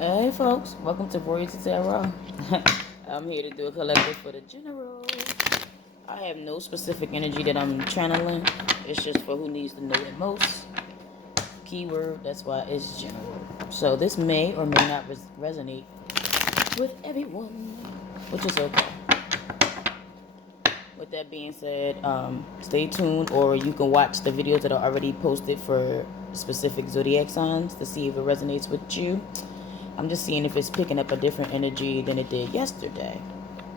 Hey folks, welcome to Royalty Tarot. I'm here to do a collective for the general. I have no specific energy that I'm channeling. It's just for who needs to know it most. Keyword, that's why it's general. So this may or may not resonate with everyone, which is okay. With that being said, stay tuned, or you can watch the videos that are already posted for specific zodiac signs to see if it resonates with you. I'm just seeing if it's picking up a different energy than it did yesterday.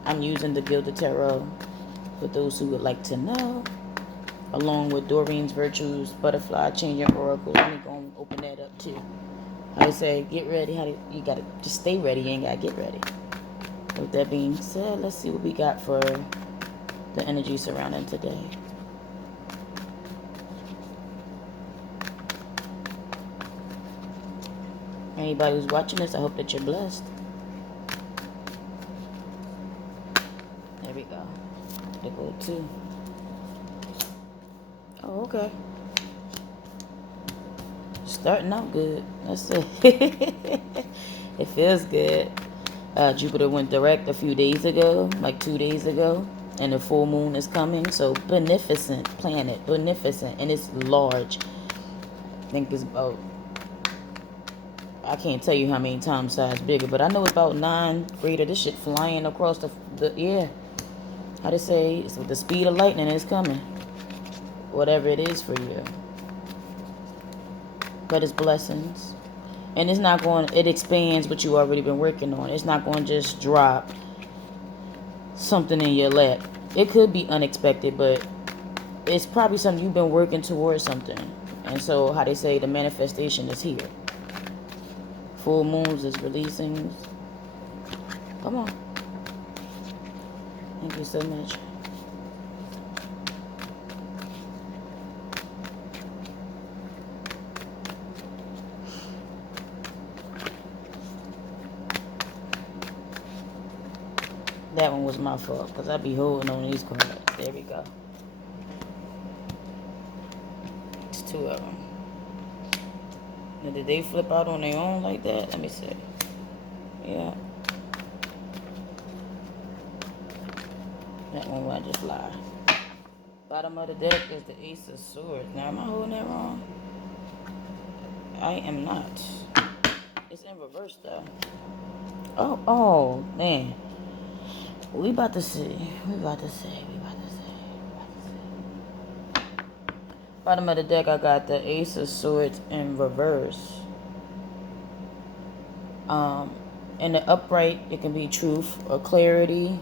I'm using the Gilded Tarot for those who would like to know, along with Doreen's Virtues, Butterfly, Changing Oracle. Let me go and open that up too. How they say, get ready. You gotta just stay ready. You ain't gotta get ready. With that being said, let's see what we got for the energy surrounding today. Anybody who's watching this, I hope that you're blessed. There we go. There go two. Oh, okay. Starting out good. That's it. It feels good. Jupiter went direct a few days ago, like 2 days ago, and the full moon is coming. So beneficent planet, beneficent, and it's large. I think it's about, I can't tell you how many times size bigger, but I know it's about 9 greater. This shit flying across the yeah. How to say, it's with the speed of lightning is coming. Whatever it is for you. But it's blessings. And it's not going, it expands what you already been working on. It's not going to just drop something in your lap. It could be unexpected, but it's probably something you've been working towards something. And so, how they say, the manifestation is here. Full moons is releasing. Come on. Thank you so much. That one was my fault, because I be holding on these cards. There we go. It's 2 of them. Now, did they flip out on their own like that? Let me see. Yeah. That one might just lie. Bottom of the deck is the Ace of Swords. Now, am I holding that wrong? I am not. It's in reverse, though. Oh, man. We about to see. Bottom of the deck, I got the Ace of Swords in reverse. In the upright, it can be truth or clarity,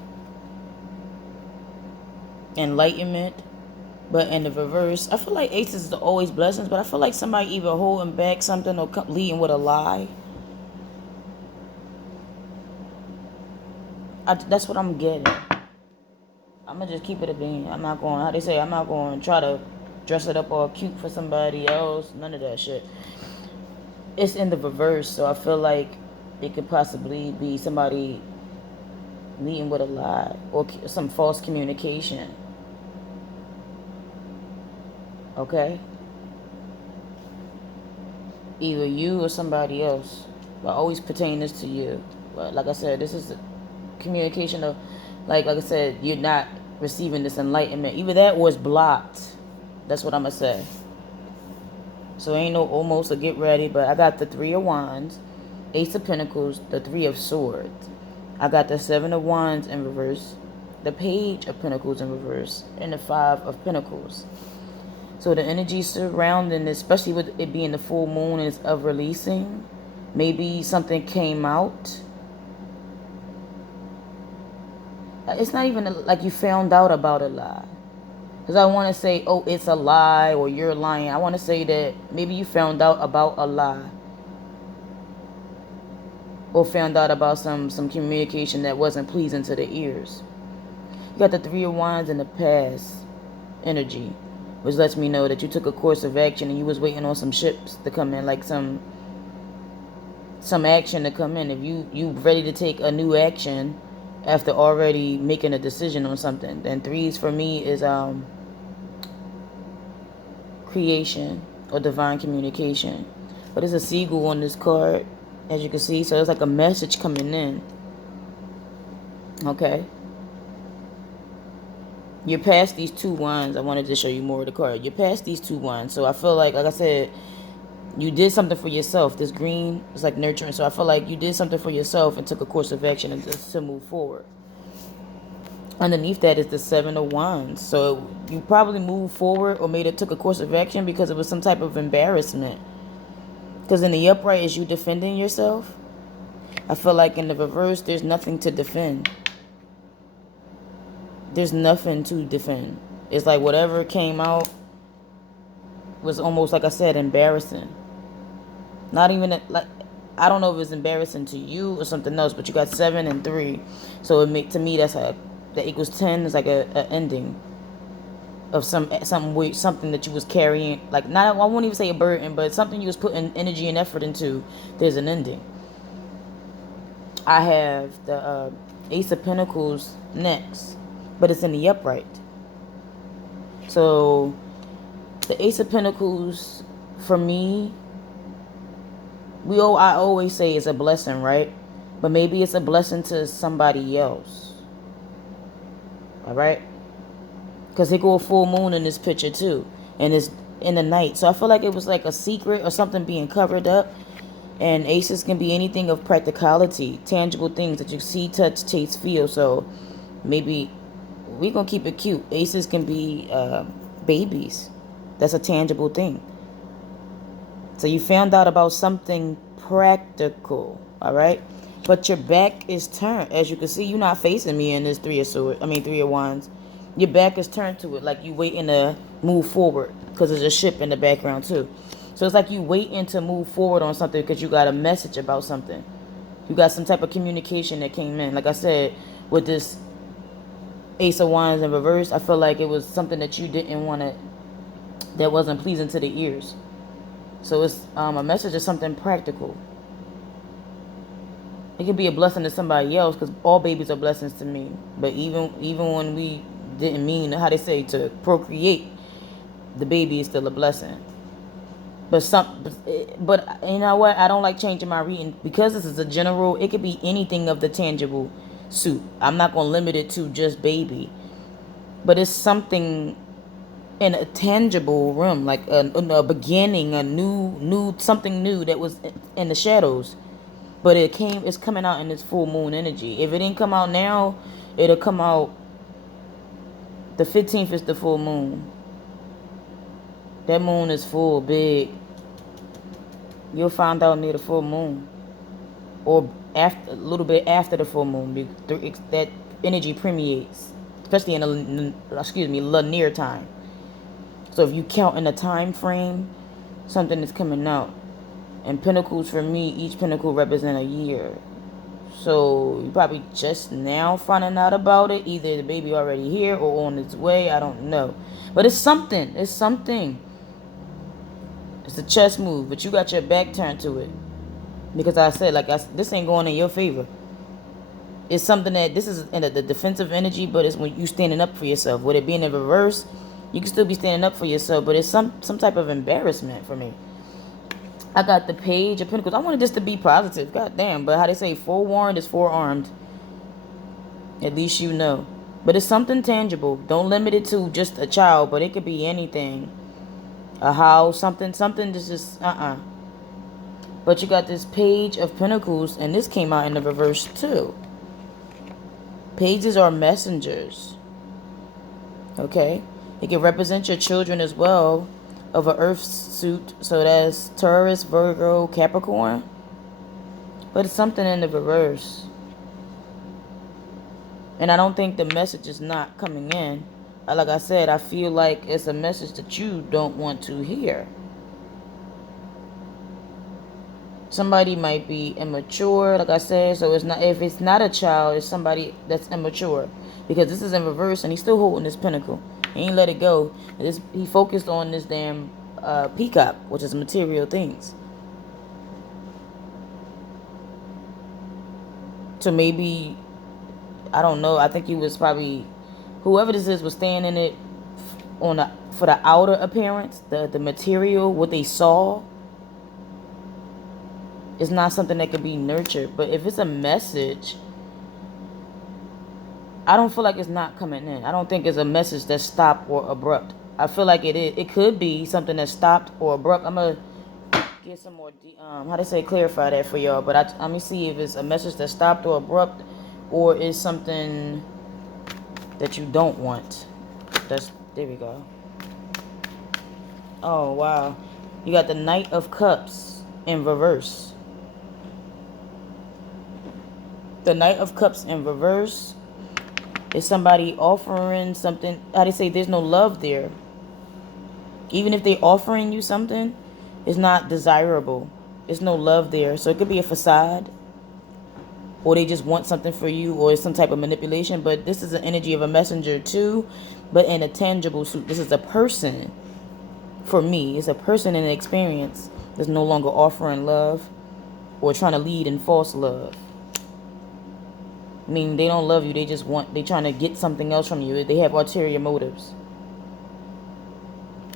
enlightenment. But in the reverse, I feel like aces are always blessings, but I feel like somebody either holding back something or leading with a lie. That's what I'm getting. I'm going to just keep it a bean. I'm not going, how they say, I'm not going to try to dress it up all cute for somebody else. None of that shit. It's in the reverse, so I feel like it could possibly be somebody leading with a lie or some false communication. Okay? Either you or somebody else. But always pertain this to you. But like I said, this is a communication of, like I said, you're not receiving this enlightenment. Either that or it's blocked. That's what I'm going to say. So ain't no almost or get ready, but I got the 3 of Wands, Ace of Pentacles, the 3 of Swords. I got the 7 of Wands in reverse, the Page of Pentacles in reverse, and the 5 of Pentacles. So the energy surrounding this, especially with it being the full moon, is of releasing. Maybe something came out. It's not even like you found out about a lie. Because I want to say, oh, it's a lie or you're lying. I want to say that maybe you found out about a lie. Or found out about some communication that wasn't pleasing to the ears. You got the 3 of Wands in the past energy, which lets me know that you took a course of action and you was waiting on some ships to come in, like some action to come in. If you ready to take a new action after already making a decision on something, then 3s for me is creation or divine communication. But there's a seagull on this card, as you can see. So it's like a message coming in. Okay. You're past these 2 wands. I wanted to show you more of the card. You're past these 2 wands. So I feel like I said, you did something for yourself. This green is like nurturing. So I feel like you did something for yourself and took a course of action and just to move forward. Underneath that is the 7 of Wands. So you probably moved forward or took a course of action because it was some type of embarrassment. Because in the upright is you defending yourself. I feel like in the reverse, there's nothing to defend. There's nothing to defend. It's like whatever came out was almost, like I said, embarrassing. Not even like, I don't know if it's embarrassing to you or something else, but you got 7 and 3. So to me that's that equals 10 is like a ending of something that you was carrying, like, not, I won't even say a burden, but something you was putting energy and effort into. There's an ending. I have the Ace of Pentacles next, but it's in the upright. So the Ace of Pentacles, for me, I always say it's a blessing, right? But maybe it's a blessing to somebody else. All right? Because they go a full moon in this picture too, and it's in the night. So I feel like it was like a secret or something being covered up. And aces can be anything of practicality, tangible things that you see, touch, taste, feel. So maybe we're going to keep it cute. Aces can be babies. That's a tangible thing. So you found out about something practical, all right? But your back is turned. As you can see, you're not facing me in this 3 of Wands. Your back is turned to it, like you waiting to move forward, because there's a ship in the background too. So it's like you waiting to move forward on something because you got a message about something. You got some type of communication that came in. Like I said, with this Ace of Wands in reverse, I feel like it was something that you didn't want to, that wasn't pleasing to the ears. So it's a message of something practical. It could be a blessing to somebody else, because all babies are blessings to me. But even when we didn't mean, how they say, to procreate, the baby is still a blessing. But you know what? I don't like changing my reading because this is a general. It could be anything of the tangible suit. I'm not gonna limit it to just baby, but it's something in a tangible realm, like a beginning, a new something new that was in the shadows. But it's coming out in this full moon energy. If it didn't come out now, it'll come out. The 15th is the full moon. That moon is full, big. You'll find out near the full moon, or after, a little bit after the full moon. That energy permeates, especially in a near time. So if you count in a time frame, something is coming out. And pentacles, for me, each pentacle represent a year. So you probably just now finding out about it. Either the baby already here or on its way. I don't know. But it's something. It's something. It's a chess move, but you got your back turned to it. Because I said, this ain't going in your favor. It's something that, this is in the defensive energy, but it's when you standing up for yourself. With it being in reverse, you can still be standing up for yourself, but it's some type of embarrassment for me. I got the Page of Pentacles. I wanted this to be positive. God damn. But how they say, forewarned is forearmed. At least you know. But it's something tangible. Don't limit it to just a child, but it could be anything. A house, something that's just, But you got this Page of Pentacles, and this came out in the reverse too. Pages are messengers. Okay? It can represent your children as well, of an earth suit. So that's Taurus, Virgo, Capricorn. But it's something in the reverse. And I don't think the message is not coming in. Like I said, I feel like it's a message that you don't want to hear. Somebody might be immature, like I said. So it's not, if it's not a child, it's somebody that's immature. Because this is in reverse and he's still holding this pentacle. He ain't let it go. He focused on this damn peacock, which is material things. So maybe, I don't know. I think he was probably, whoever this is was staying in it for the outer appearance, the material, what they saw. It's not something that could be nurtured. But if it's a message, I don't feel like it's not coming in. I don't think it's a message that's stopped or abrupt. I feel like it is. It could be something that's stopped or abrupt. I'm gonna get some more, how they say, clarify that for y'all. But let me see if it's a message that's stopped or abrupt, or is something that you don't want. There we go. Oh wow, you got the Knight of Cups in reverse. The Knight of Cups in reverse is somebody offering something. How they say, there's no love there. Even if they're offering you something, it's not desirable. There's no love there. So it could be a facade, or they just want something for you, or it's some type of manipulation. But this is the energy of a messenger too, but in a tangible suit. This is a person. For me, it's a person in an experience that's no longer offering love or trying to lead in false love. I mean, they don't love you. They trying to get something else from you. They have ulterior motives.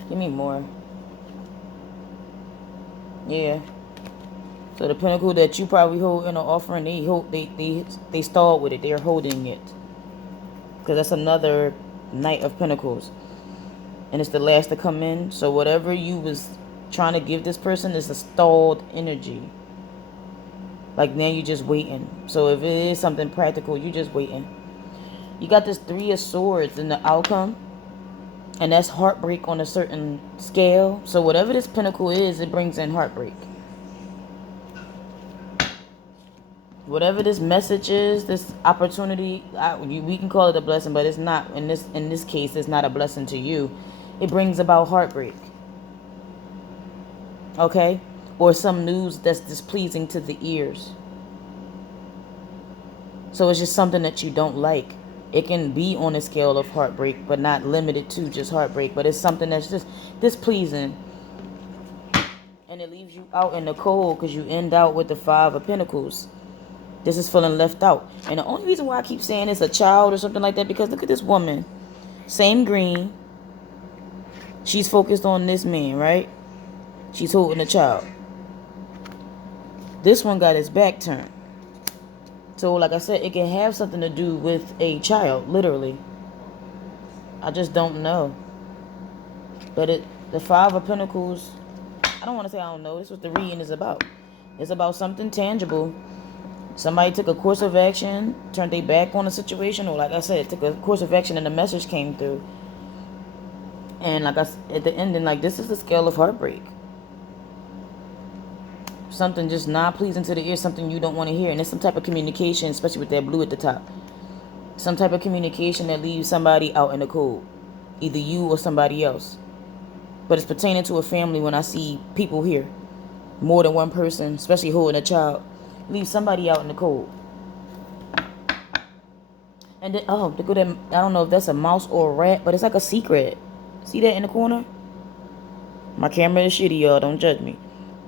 Give me more. Yeah. So the pinnacle that you probably hold in an offering, they stalled with it. They're holding it. Because that's another Knight of Pentacles. And it's the last to come in. So whatever you was trying to give this person is a stalled energy. Like now you're just waiting. So if it is something practical, you're just waiting. You got this Three of Swords in the outcome. And that's heartbreak on a certain scale. So whatever this pinnacle is, it brings in heartbreak. Whatever this message is, this opportunity, we can call it a blessing, but it's not. In this case, it's not a blessing to you. It brings about heartbreak. Okay? Or some news that's displeasing to the ears. So it's just something that you don't like. It can be on a scale of heartbreak, but not limited to just heartbreak. But it's something that's just displeasing. And it leaves you out in the cold because you end out with the Five of Pentacles. This is feeling left out. And the only reason why I keep saying it's a child or something like that, because look at this woman. Same green. She's focused on this man, right? She's holding a child. This one got his back turned. So, like I said, it can have something to do with a child, literally. I just don't know. But the Five of Pentacles, I don't want to say I don't know. This is what the reading is about. It's about something tangible. Somebody took a course of action, turned their back on a situation, or like I said, took a course of action and a message came through. And like I said, at the ending, like this is the scale of heartbreak. Something just not pleasing to the ear, something you don't want to hear. And it's some type of communication, especially with that blue at the top. Some type of communication that leaves somebody out in the cold. Either you or somebody else. But it's pertaining to a family when I see people here. More than one person, especially holding a child. Leave somebody out in the cold. And then, I don't know if that's a mouse or a rat, but it's like a secret. See that in the corner? My camera is shitty, y'all. Don't judge me.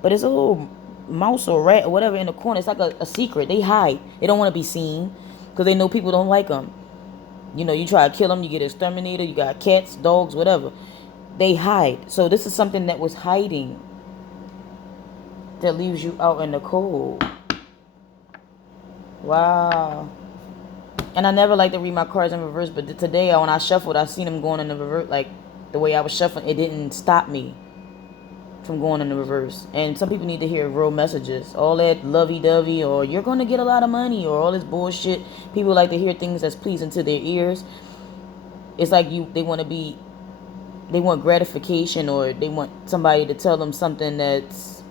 But it's a little mouse or rat or whatever in the corner. It's like a secret. They hide. They don't want to be seen because they know people don't like them. You know, you try to kill them, you get exterminator. You got cats, dogs, whatever. They hide. So this is something that was hiding that leaves you out in the cold. Wow. And I never like to read my cards in reverse, but today when I shuffled, I seen them going in the reverse. Like the way I was shuffling, it didn't stop me from going in the reverse. And some people need to hear real messages. All that lovey-dovey or you're going to get a lot of money or all this bullshit. People like to hear things that's pleasing to their ears. It's like they want gratification, or they want somebody to tell them something that's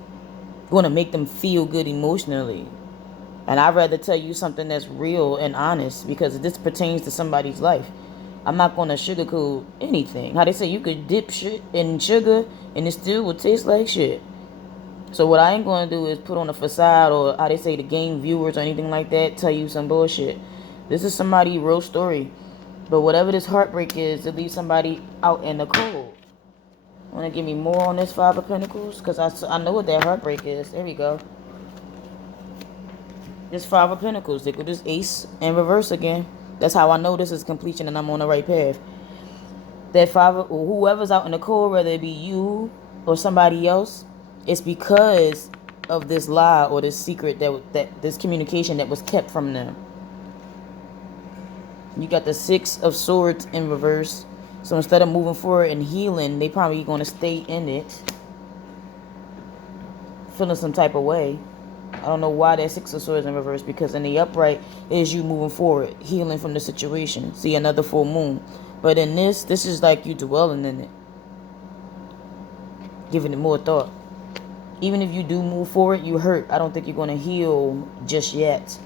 going to make them feel good emotionally. And I'd rather tell you something that's real and honest, because this pertains to somebody's life. I'm not going to sugarcoat anything. How they say you could dip shit in sugar and it still will taste like shit. So what I ain't going to do is put on a facade, or how they say to gain viewers or anything like that, tell you some bullshit. This is somebody's real story. But whatever this heartbreak is, it leaves somebody out in the cold. Want to give me more on this Five of Pentacles? Because I know what that heartbreak is. There we go. This Five of Pentacles. They could just ace and reverse again. That's how I know this is completion and I'm on the right path. That whoever's out in the cold, whether it be you or somebody else, it's because of this lie or this secret that this communication that was kept from them. You got the Six of Swords in reverse. So instead of moving forward and healing, they probably going to stay in it, feeling some type of way. I don't know why that Six of Swords in reverse, because in the upright is you moving forward, healing from the situation. See, another full moon. But in this is like you dwelling in it, giving it more thought. Even if you do move forward, you hurt. I don't think you're going to heal just yet.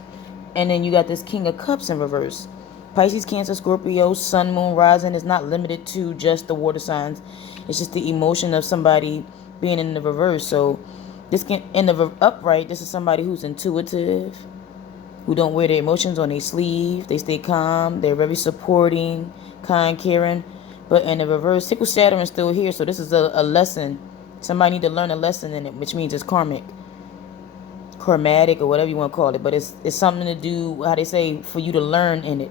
And then you got this King of Cups in reverse. Pisces, Cancer, Scorpio, Sun, Moon, Rising is not limited to just the water signs. It's just the emotion of somebody being in the reverse. So this can, in the upright, this is somebody who's intuitive, who don't wear their emotions on their sleeve. They stay calm. They're very supporting, kind, caring. But in the reverse, Sickle Saturn is still here. So this is a lesson. Somebody need to learn a lesson in it, which means it's karmic, karmatic, or whatever you want to call it. But it's something to do, how they say, for you to learn in it.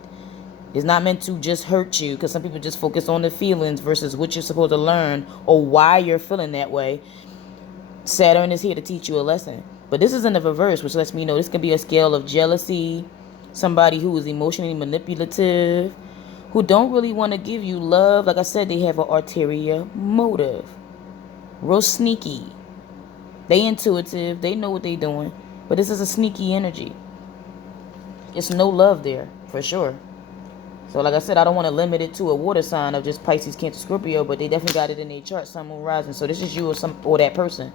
It's not meant to just hurt you, because some people just focus on the feelings versus what you're supposed to learn or why you're feeling that way. Saturn is here to teach you a lesson. But this is in the reverse, which lets me know this can be a scale of jealousy, somebody who is emotionally manipulative, who don't really want to give you love. Like I said, they have an ulterior motive. Real sneaky. They intuitive. They know what they doing. But this is a sneaky energy. It's no love there, for sure. So like I said, I don't want to limit it to a water sign of just Pisces, Cancer, Scorpio, but they definitely got it in their chart, Sun, Moon, Rising. So this is you or that person.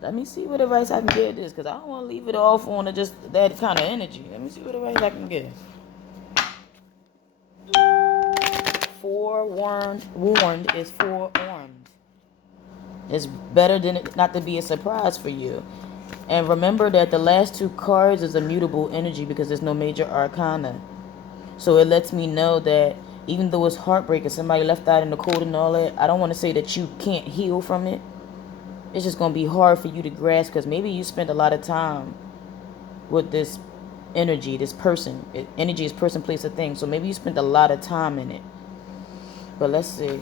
Let me see what advice I can give this, because I don't want to leave it off on just that kind of energy. Let me see what advice I can give. Forewarned is forearmed. It's better than it not to be a surprise for you. And remember that the last two cards is a mutable energy because there's no major arcana. So it lets me know that even though it's heartbreaking, somebody left out in the cold and all that, I don't want to say that you can't heal from it. It's just going to be hard for you to grasp, because maybe you spent a lot of time with this energy, this person. Energy is person, place, or thing. So maybe you spent a lot of time in it. But let's see. You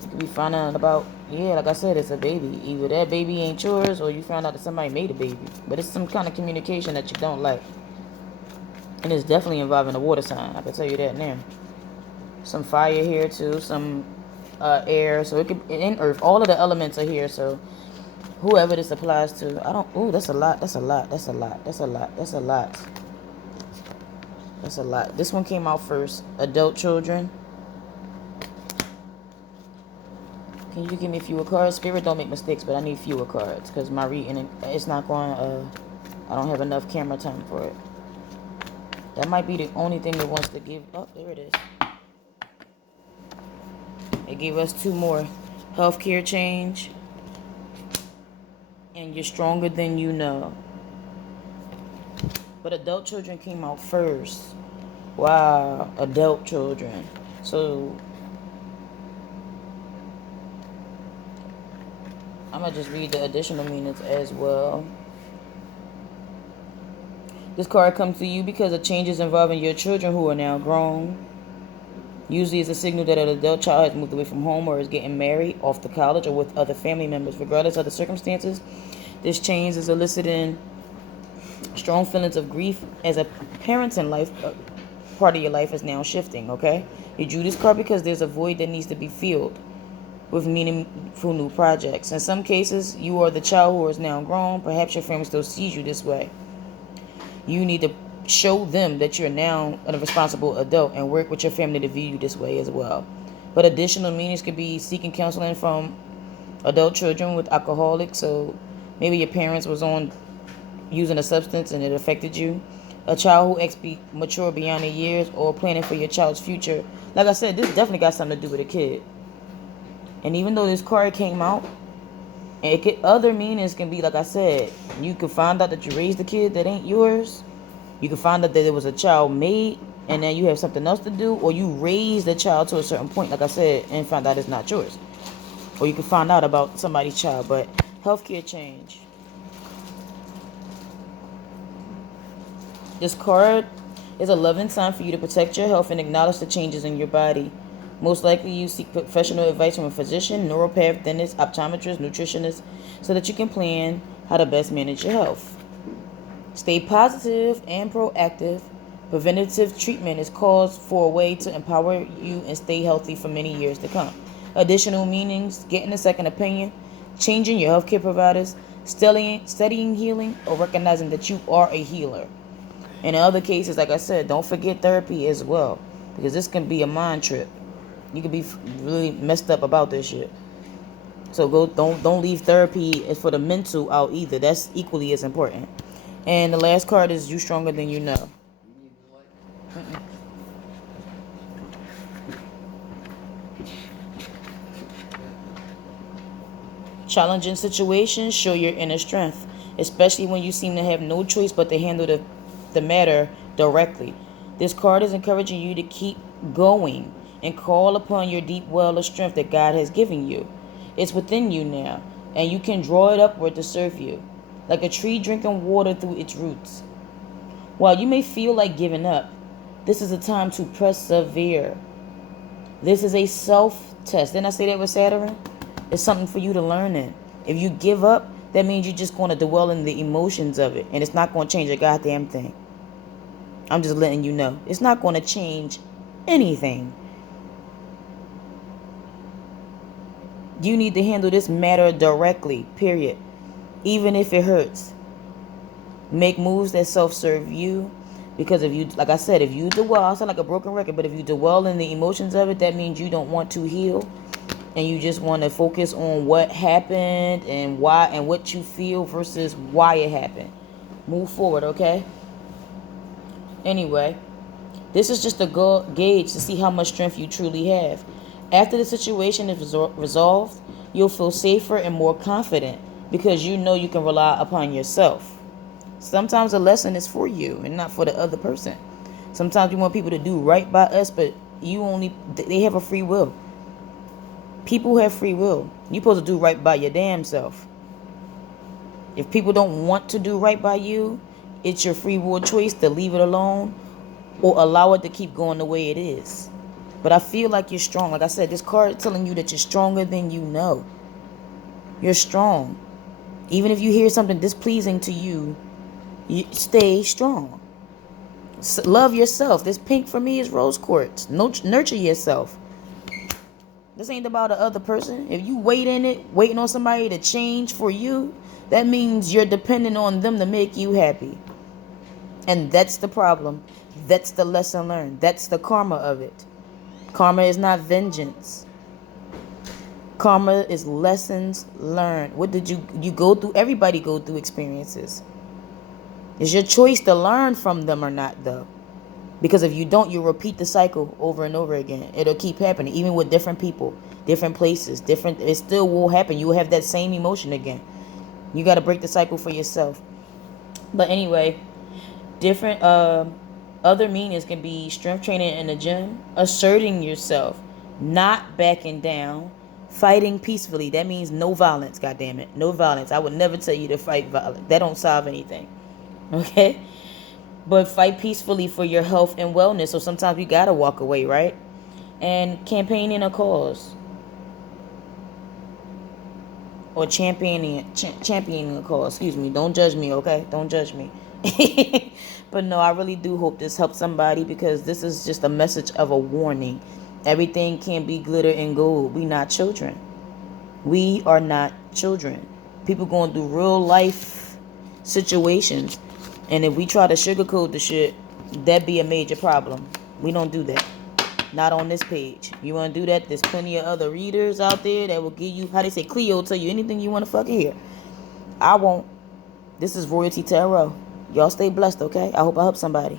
could be finding out about, yeah, like I said, it's a baby. Either that baby ain't yours or you found out that somebody made a baby. But it's some kind of communication that you don't like. And it's definitely involving a water sign. I can tell you that now. Some fire here too. Some air. So it could, in earth. All of the elements are here. So whoever this applies to. I don't. Ooh, that's a lot. That's a lot. That's a lot. That's a lot. That's a lot. That's a lot. This one came out first. Adult children. Can you give me fewer cards? Spirit don't make mistakes, but I need fewer cards. Because my reading, it's not going, I don't have enough camera time for it. That might be the only thing that wants to give. Oh, there it is. It gave us two more. Healthcare change. And you're stronger than you know. But adult children came out first. Wow. Adult children. So I'm going to just read the additional meanings as well. This card comes to you because of changes involving your children who are now grown. Usually it's a signal that an adult child has moved away from home or is getting married, off to college, or with other family members. Regardless of the circumstances, this change is eliciting strong feelings of grief as a parenting life, part of your life is now shifting, okay? You drew this card because there's a void that needs to be filled with meaningful new projects. In some cases, you are the child who is now grown. Perhaps your family still sees you this way. You need to show them that you're now a responsible adult and work with your family to view you this way as well. But additional meanings could be seeking counseling from adult children with alcoholics. So maybe your parents was on using a substance and it affected you. A child who mature beyond their years, or planning for your child's future. Like I said, this definitely got something to do with a kid. And even though this card came out, other meanings can be, like I said, you could find out that you raised a kid that ain't yours. You could find out that it was a child made, and then you have something else to do. Or you raised a child to a certain point, like I said, and find out it's not yours. Or you can find out about somebody's child. But healthcare change. This card is a loving sign for you to protect your health and acknowledge the changes in your body. Most likely, you seek professional advice from a physician, neuropath, dentist, optometrist, nutritionist, so that you can plan how to best manage your health. Stay positive and proactive. Preventative treatment is cause for a way to empower you and stay healthy for many years to come. Additional meanings: getting a second opinion, changing your healthcare providers, studying healing, or recognizing that you are a healer. In other cases, like I said, don't forget therapy as well, because this can be a mind trip. You can be really messed up about this shit. So don't leave therapy for the mental out either. That's equally as important. And the last card is you stronger than you know. Challenging situations show your inner strength, especially when you seem to have no choice but to handle the matter directly. This card is encouraging you to keep going and call upon your deep well of strength that God has given you. It's within you now, and you can draw it upward to serve you, like a tree drinking water through its roots. While you may feel like giving up, this is a time to persevere. This is a self-test. Didn't I say that with Saturn? It's something for you to learn in. If you give up, that means you're just going to dwell in the emotions of it, and it's not going to change a goddamn thing. I'm just letting you know. It's not going to change anything. You need to handle this matter directly, period. Even if it hurts. Make moves that self-serve you. Because if you, like I said, if you dwell, I sound like a broken record, but if you dwell in the emotions of it, that means you don't want to heal. And you just want to focus on what happened and why and what you feel versus why it happened. Move forward, okay? Anyway, this is just a gauge to see how much strength you truly have. After the situation is resolved, you'll feel safer and more confident because you know you can rely upon yourself. Sometimes a lesson is for you and not for the other person. Sometimes we want people to do right by us, but they have a free will. People have free will. You're supposed to do right by your damn self. If people don't want to do right by you, it's your free will choice to leave it alone or allow it to keep going the way it is. But I feel like you're strong. Like I said, this card is telling you that you're stronger than you know. You're strong. Even if you hear something displeasing to you, you stay strong. Love yourself. This pink for me is rose quartz. Nurture yourself. This ain't about the other person. If you waiting on somebody to change for you, that means you're dependent on them to make you happy. And that's the problem. That's the lesson learned. That's the karma of it. Karma is not vengeance. Karma is lessons learned. What did you go through? Everybody go through experiences. It's your choice to learn from them or not, though. Because if you don't, you'll repeat the cycle over and over again. It'll keep happening, even with different people, different places, it still will happen. You will have that same emotion again. You got to break the cycle for yourself. But anyway, different other meanings can be strength training in the gym, asserting yourself, not backing down, fighting peacefully. That means no violence, goddammit. No violence. I would never tell you to fight violence. That don't solve anything. Okay? But fight peacefully for your health and wellness. So sometimes you gotta walk away, right? And campaigning a cause. Or championing a cause. Excuse me. Don't judge me, okay? Don't judge me. But no, I really do hope this helps somebody, because this is just a message of a warning. Everything can't be glitter and gold. We not children. We are not children. People going through real life situations. And if we try to sugarcoat the shit, that'd be a major problem. We don't do that. Not on this page. You want to do that? There's plenty of other readers out there that will give you, how they say, Cleo tell you anything you want to fucking hear. I won't. This is Royalty Tarot. Y'all stay blessed, okay? I hope I help somebody.